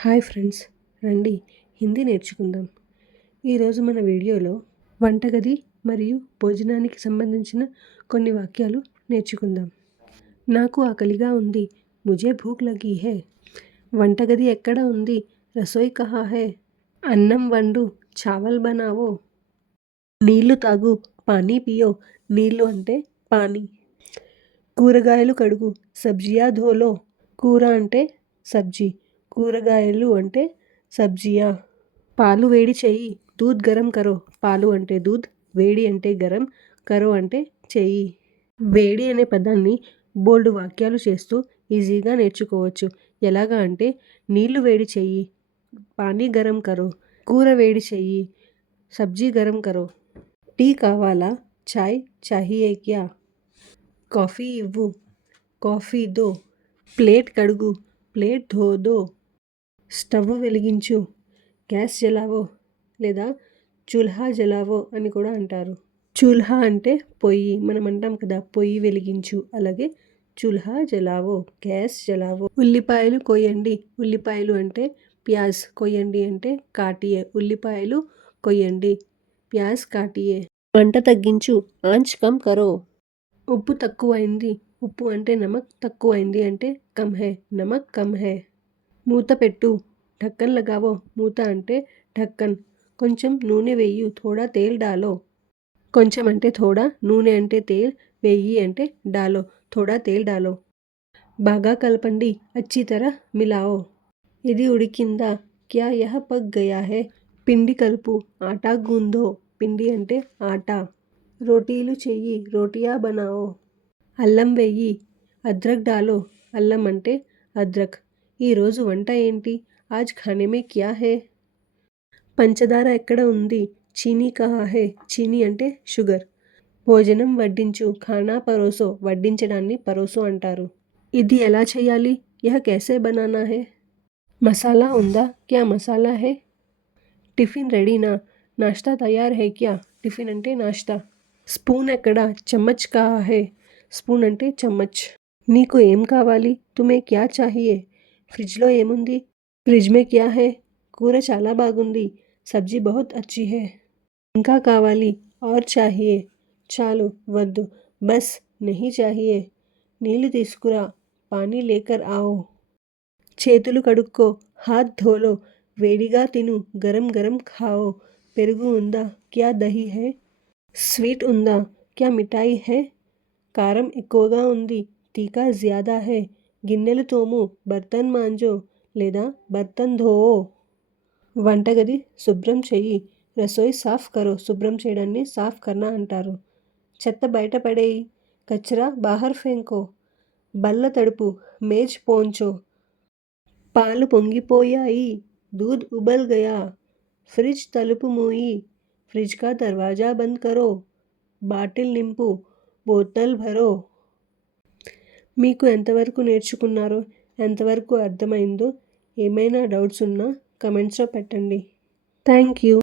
Hi friends, రండి హిందీ నేర్చుకుందాం. ఈరోజు మన వీడియోలో వంటగది మరియు భోజనానికి సంబంధించిన కొన్ని వాక్యాలు నేర్చుకుందాం. నాకు ఆకలిగా ఉంది, ముజే భూక్ లగీ హై. వంటగది ఎక్కడ ఉంది, రసోయ్ కహా హై. అన్నం వండు, చావల్ బనావో. నీళ్లు తాగు, పానీ పియో. నీళ్లు అంటే పానీ. కూరగాయలు కడుగు, సబ్జియా ధోలో. కూర అంటే సబ్జీ, కూరగాయలు అంటే సబ్జియా. పాలు వేడి చెయ్యి, దూద్ గరం కరో. పాలు అంటే దూద్, వేడి అంటే గరం, కరో అంటే చెయ్యి. వేడి అనే పదాన్ని బోల్డ్ వాక్యాలు చేస్తూ ఈజీగా నేర్చుకోవచ్చు. ఎలాగా అంటే నీళ్లు వేడి చెయ్యి, పానీ గరం కరో. కూర వేడి చెయ్యి, సబ్జీ గరం కరో. టీ కావాలా, చాయ్ చాహియే క్యా. కాఫీ ఇవ్వు, కాఫీ దో. ప్లేట్ కడుగు, ప్లేట్ ధో దో. స్టవ్ వెలిగించు, గ్యాస్ జలావో లేదా చుల్హా జలావో అని కూడా అంటారు. చుల్హా అంటే పొయ్యి, మనం అంటాం కదా పొయ్యి వెలిగించు, అలాగే చుల్హా జలావో, గ్యాస్ జలావో. ఉల్లిపాయలు కొయ్యండి, ఉల్లిపాయలు అంటే ప్యాజ్, కొయ్యండి అంటే కాటియే. ఉల్లిపాయలు కొయ్యండి, ప్యాజ్ కాటియే. మంట తగ్గించు, ఆంచ్ కమ్ కరో. ఉప్పు తక్కువైంది, ఉప్పు అంటే నమక్, తక్కువైంది అంటే come high, Namak come high. మూత పెట్టు, ఢక్కన్ లగావో. మూత అంటే ఢక్కన్. కొంచెం నూనె వెయ్యు, థోడా తేల్ డాలో. కొంచెం అంటే థోడా, నూనె అంటే తేల్, వెయ్యి అంటే డాలో, థోడా తేల్ డాలో. బాగా కలపండి, అచ్చి తరహ్ మిలాओ. ఇది ఉడికిందా, క్యా యహ పక్ గయా హై. పిండి కలుపు, ఆటా గూందో. పిండి అంటే ఆటా. రోటీలు చెయ్యి, రోటియా బనాओ. అల్లం వెయ్యి, అద్రక్ డాలో. అల్లం అంటే అద్రక్. ఈరోజు వంట ఏంటి, ఆజ్ ఖానే మే క్యా హై. పంచదార ఎక్కడ ఉంది, చీనీ కహా హై. చీనీ అంటే షుగర్. భోజనం వడ్డించు, ఖానా పరోసో. వడ్డించడాన్ని పరోసో అంటారు. ఇది ఎలా చేయాలి, యహ कैसे बनाना है. మసాలా ఉందా, క్యా మసాలా హై. టిఫిన్ రెడీనా, నాష్తా తయార్ హై క్యా. టిఫిన్ అంటే నాష్తా. స్పూన్ ఎక్కడ, చమ్మచ్ కహా హై. స్పూన్ అంటే చమ్మచ్. నీకు ఏం కావాలి, తుమే క్యా చాహియే. ఫ్రిడ్జ్లో ఏముంది, ఫ్రిడ్జ్ మే క్యా హై. కూర చాలా బాగుంది, సబ్జీ బహుత్ అచ్చి హై. ఇంకా కావాలి, ఔర్ చాహియే. చాలు, వద్దు, బస్ నహీ చాహియే. నీళ్లు తీసుకురా, పానీ లేకర్ आओ. చేతులు కడుక్కో, హాత్ ధోలో. వేడిగా తిను, గరం గరం ఖాओ. పెరుగు ఉందా, క్యా దహీ హై. స్వీట్ ఉందా, క్యా మిఠాయి హై. కారం ఎక్కువగా ఉంది, తీకా జ్యాదా హై. గిన్నెలు తోము, బర్తన్ మాంజో లేదా బర్తన్ ధోవో. వంటగది శుభ్రం చెయ్యి, రసోయి సాఫ్ కరో. శుభ్రం చేయడాన్ని సాఫ్ కర్నా అంటారు. చెత్త బయట పడేయి, కచరా బాహర్ ఫేంకో. బల్ల తడుపు, మేజ్ పోంచో. పాలు పొంగిపోయాయి, దూద్ ఉబల్ గయా. ఫ్రిడ్జ్ తలుపు మూయి, ఫ్రిడ్జ్ కా దర్వాజా బంద్ కరో. బాటిల్ నింపు, బోతల్ భరో. మీకు ఎంతవరకు నేర్చుకున్నారో, ఎంతవరకు అర్థమైందో, ఏమైనా డౌట్స్ ఉన్నా కమెంట్స్లో పెట్టండి. Thank you.